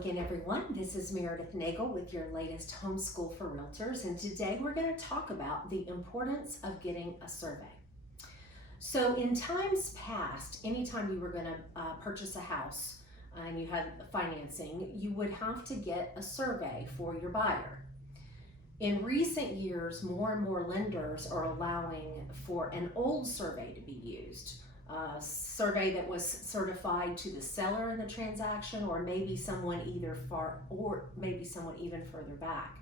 again, everyone. This is Merideth Nagel with your latest Homeschool for Realtors, and today we're going to talk about the importance of getting a survey. So in times past, anytime you were going to purchase a house and you had financing, you would have to get a survey for your buyer. In recent years, more and more lenders are allowing for an old survey to be used. A survey that was certified to the seller in the transaction, or maybe someone even further back.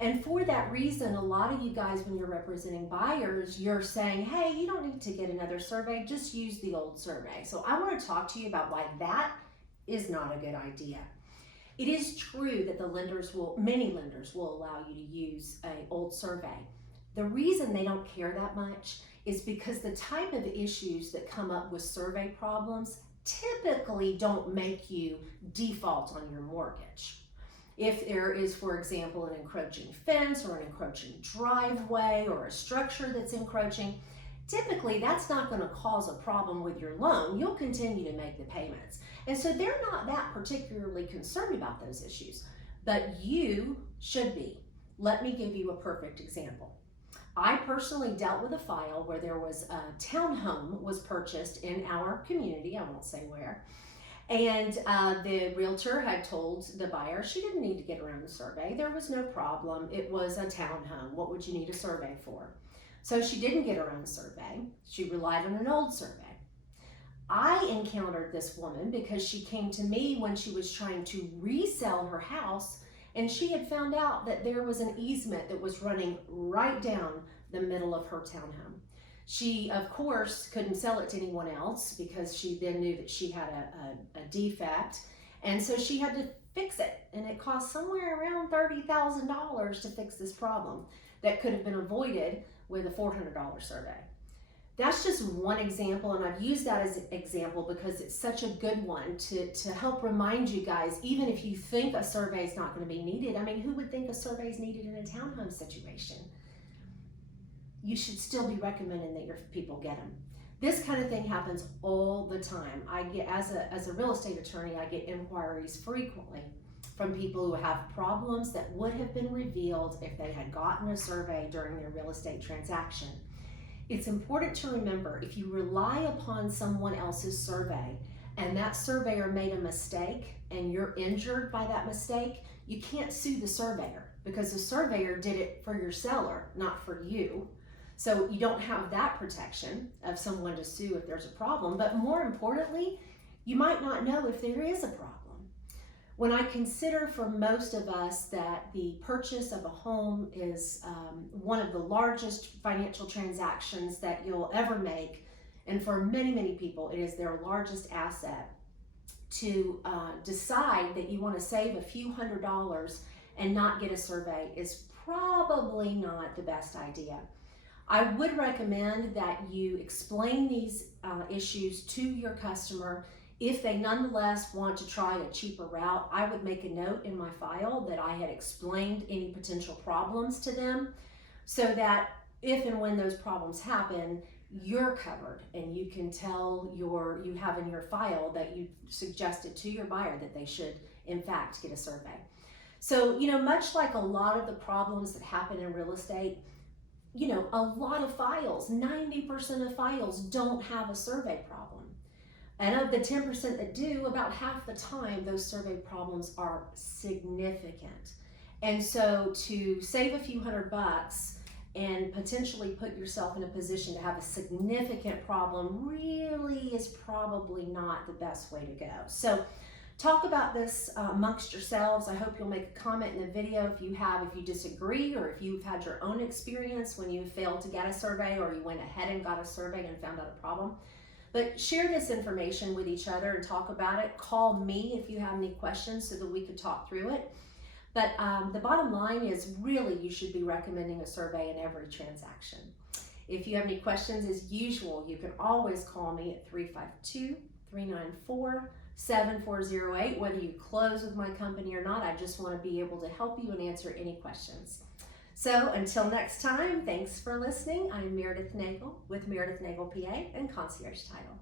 And for that reason, a lot of you guys, when you're representing buyers, you're saying, hey, you don't need to get another survey, just use the old survey. So I want to talk to you about why that is not a good idea. It is true that many lenders will allow you to use an old survey. The reason they don't care that much is because the type of issues that come up with survey problems typically don't make you default on your mortgage. If there is, for example, an encroaching fence or an encroaching driveway or a structure that's encroaching, typically that's not going to cause a problem with your loan. You'll continue to make the payments. And so they're not that particularly concerned about those issues, but you should be. Let me give you a perfect example. I personally dealt with a file where there was a townhome was purchased in our community, I won't say where, and the realtor had told the buyer she didn't need to get around the survey. There was no problem. It was a townhome. What would you need a survey for? So she didn't get around the survey. She relied on an old survey. I encountered this woman because she came to me when she was trying to resell her house, and she had found out that there was an easement that was running right down the middle of her townhome. She, of course, couldn't sell it to anyone else because she then knew that she had a defect, and so she had to fix it, and it cost somewhere around $30,000 to fix this problem that could have been avoided with a $400 survey. That's just one example, and I've used that as an example because it's such a good one to help remind you guys, even if you think a survey is not going to be needed. I mean, who would think a survey is needed in a townhome situation? You should still be recommending that your people get them. This kind of thing happens all the time. I get, as a real estate attorney, I get inquiries frequently from people who have problems that would have been revealed if they had gotten a survey during their real estate transaction. It's important to remember, if you rely upon someone else's survey and that surveyor made a mistake and you're injured by that mistake, you can't sue the surveyor because the surveyor did it for your seller, not for you. So you don't have that protection of someone to sue if there's a problem, but more importantly, you might not know if there is a problem. When I consider for most of us that the purchase of a home is one of the largest financial transactions that you'll ever make, and for many, many people, it is their largest asset, to decide that you want to save a few $100s and not get a survey is probably not the best idea. I would recommend that you explain these issues to your customer. If they nonetheless want to try a cheaper route, I would make a note in my file that I had explained any potential problems to them so that if and when those problems happen, you're covered and you can tell you have in your file that you suggested to your buyer that they should in fact get a survey. So, much like a lot of the problems that happen in real estate, a lot of files, 90% of files don't have a survey problem. And of the 10% that do, about half the time, those survey problems are significant. And so to save a few $100 and potentially put yourself in a position to have a significant problem really is probably not the best way to go. So talk about this amongst yourselves. I hope you'll make a comment in the video if you disagree, or if you've had your own experience when you failed to get a survey or you went ahead and got a survey and found out a problem. But share this information with each other and talk about it. Call me if you have any questions so that we could talk through it. But the bottom line is really you should be recommending a survey in every transaction. If you have any questions, as usual, you can always call me at 352-394-7408. Whether you close with my company or not, I just want to be able to help you and answer any questions. So until next time, thanks for listening. I'm Merideth Nagel with Merideth Nagel PA and Concierge Title.